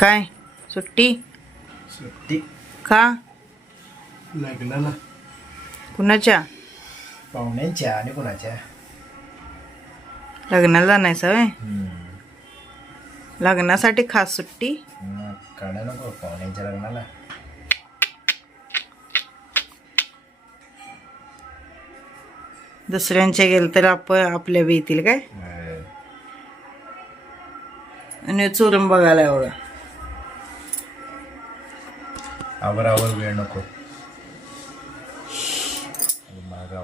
काय? सुट्टी? सुट्टी. का? लग्नाला. कुणाच्या? पाहुण्यांच्या आणि कुणाच्या? लग्नाला जाण्याचं वय लग्नासाठी खास सुट्टी? काढा नको पाहुण्यांच्या लग्नाला. दुसऱ्यांच्या गेलं तर आपण आपल्या बी येतील काय आणि चोरून बघायला एवढं. आवरावर वेळ नको. मागा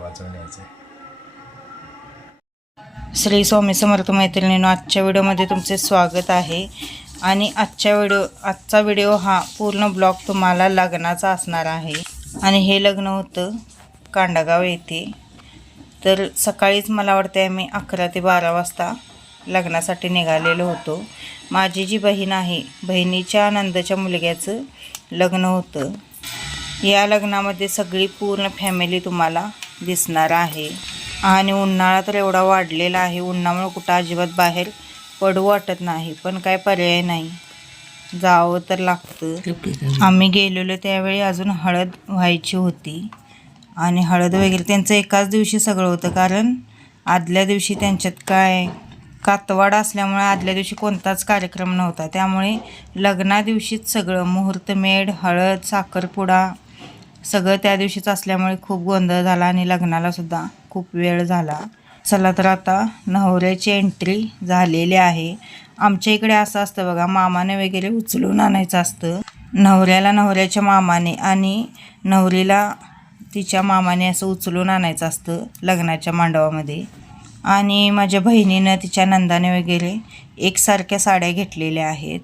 श्री स्वामी समर्थ मैत्रिणींनो आजच्या व्हिडिओमध्ये तुमचे स्वागत आहे. आणि आजच्या व्हिडिओ आजचा व्हिडिओ हा पूर्ण ब्लॉग तुम्हाला लग्नाचा असणार आहे. आणि हे लग्न होतं कांडागाव येथे. तर सकाळीच मला वाटते आम्ही अकरा ते बारा वाजता लग्नासाठी निघालेलो होतो. माझी जी बहीण आहे बहिणीच्या नंदच्या मुलग्याचं लग्न होतं. या लग्नामध्ये सगळी पूर्ण फॅमिली तुम्हाला दिसणार आहे. आणि उन्हाळा तर एवढा वाढलेला आहे. उन्हामुळे कुठं अजिबात बाहेर पडू वाटत नाही. पण काय पर्याय नाही. जावं तर लागतं. आम्ही गेलेलो त्यावेळी अजून हळद व्हायची होती. आणि हळद वगैरे त्यांचं एकाच दिवशी सगळं होतं. कारण आदल्या दिवशी त्यांच्यात काय कातवाड असल्यामुळे आदल्या दिवशी कोणताच कार्यक्रम नव्हता. त्यामुळे लग्ना दिवशीच सगळं मुहूर्तमेढ हळद साखरपुडा सगळं त्या दिवशीच असल्यामुळे खूप गोंधळ झाला आणि लग्नालासुद्धा खूप वेळ झाला. चला तर आता नवऱ्याची एंट्री झालेली आहे. आमच्या इकडे असं असतं बघा मामाने वगैरे उचलून आणायचं असतं. नवऱ्याला नवऱ्याच्या मामाने आणि नवरीला तिच्या मामाने असं उचलून आणायचं असतं लग्नाच्या मांडवामध्ये. आणि माझ्या बहिणीनं तिच्या नंदाने वगैरे एकसारख्या साड्या घेतलेल्या आहेत.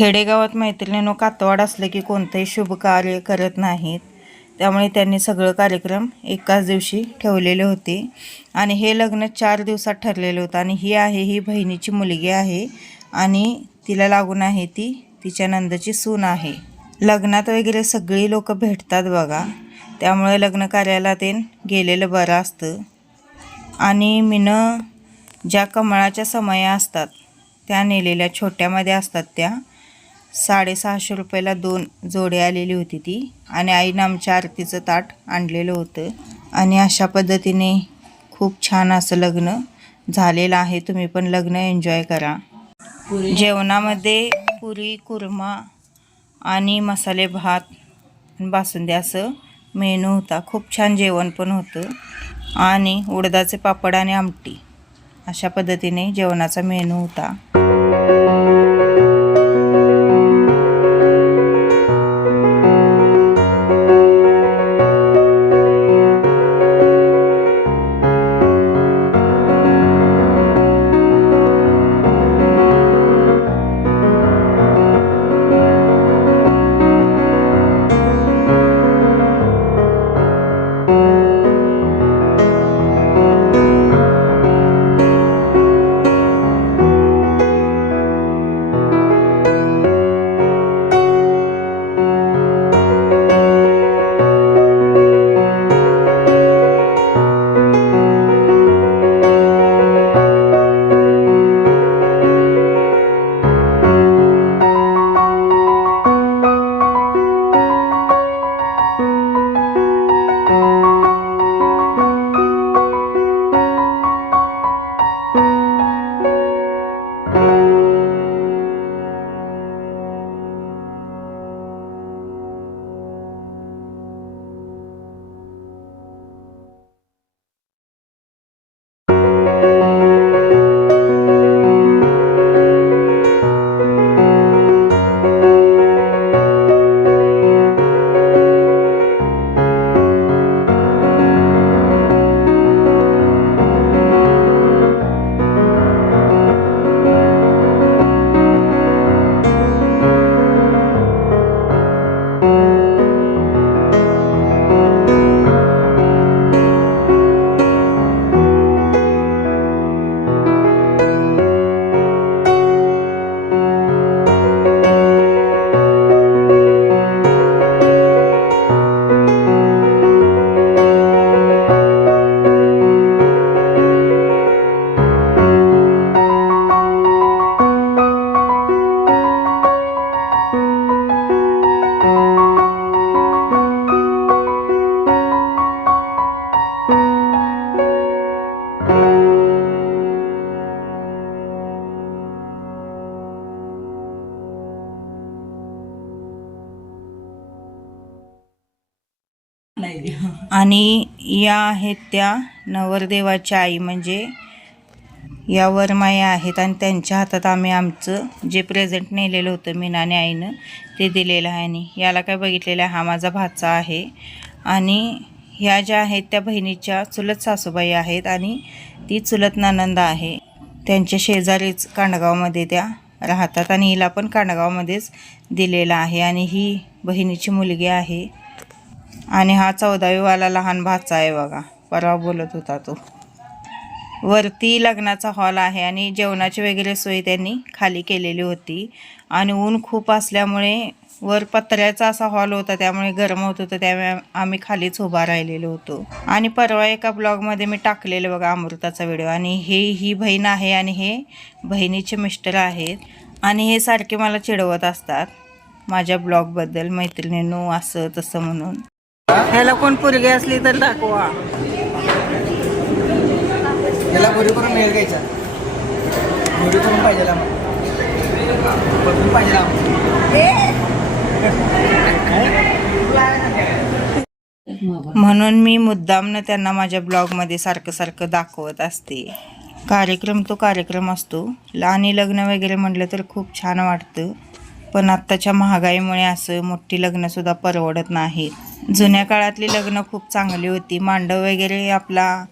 खेडेगावात मैत्रिणीनं कातवाड असलं की कोणतंही शुभ कार्य करत नाहीत. त्यामुळे त्यांनी सगळं कार्यक्रम एकाच दिवशी ठेवलेले होते. आणि हे लग्न चार दिवसात ठरलेलं होतं. आणि ही आहे ही बहिणीची मुलगी आहे आणि तिला लागून आहे ती तिच्या नंदची सून आहे. लग्नात वगैरे सगळी लोक भेटतात बघा. त्यामुळे लग्न कार्याला ते गेलेलं बरं असतं. आणि मीनं ज्या कमळाच्या समया असतात त्या नेलेल्या छोट्यामध्ये असतात त्या. साडेसहाशे रुपयाला दोन जोडे आलेली होती ती. आणि आईनं आमच्या आरतीचं ताट आणलेलं होतं. आणि अशा पद्धतीने खूप छान असं लग्न झालेलं आहे. तुम्ही पण लग्न एन्जॉय करा. जेवणामध्ये पुरी कुर्मा आणि मसाले भात बासुंदी असं मेनू होता. खूप छान जेवण पण होतं. आणि उडदाचे पापड आणि आमटी अशा पद्धतीने जेवणाचा मेनू होता. आणि या आहेत त्या नवरदेवाच्या आई म्हणजे या वरमाई आहेत आणि त्यांच्या हातात आम्ही आमचं जे प्रेझेंट नेलेलं होतं मीनाने आईनं ते दिलेलं आहे आणि याला काय बघितलेलं आहे हा माझा भाचा आहे. आणि ह्या ज्या आहेत त्या बहिणीच्या चुलत सासूबाई आहेत आणि ती चुलत नानंद आहे. त्यांच्या शेजारीच कांडगावमध्ये त्या राहतात आणि हिला पण कांडगावमध्येच दिलेला आहे आणि ही बहिणीची मुलगी आहे. आणि हा चौदावीवाला लहान भाचा आहे बघा. परवा बोलत होता तो. वरती लग्नाचा हॉल आहे आणि जेवणाची वगैरे सोय त्यांनी खाली केलेली होती. आणि ऊन खूप असल्यामुळे वर पत्र्याचा असा हॉल होता त्यामुळे गरम होत होतं त्यामुळे आम्ही खालीच उभा राहिलेलो होतो. आणि परवा एका ब्लॉगमध्ये मी टाकलेलं बघा अमृताचा व्हिडिओ आणि हे ही बहीण आहे आणि हे बहिणीचे मिस्टर आहेत. आणि हे सारखे मला चिडवत असतात. माझ्या ब्लॉगबद्दल मैत्रिणींनो असं तसं म्हणून. ह्याला कोण पोरगी असली तर दाखवा. याला घरी करून मिळेल घ्यायचा घरी करून पाहिजे पाहिजे म्हणून मी मुद्दामनं त्यांना माझ्या ब्लॉगमध्ये सारखं सारखं दाखवत असते. कार्यक्रम तो कार्यक्रम असतो. आणि लग्न वगैरे म्हटलं तर खूप छान वाटतं. पण आत्ताच्या महागाईमुळे असं मोठी लग्नसुद्धा परवडत नाहीत जुन्या काळातली लग्न खूप चांगली होती. मांडव वगैरे आपला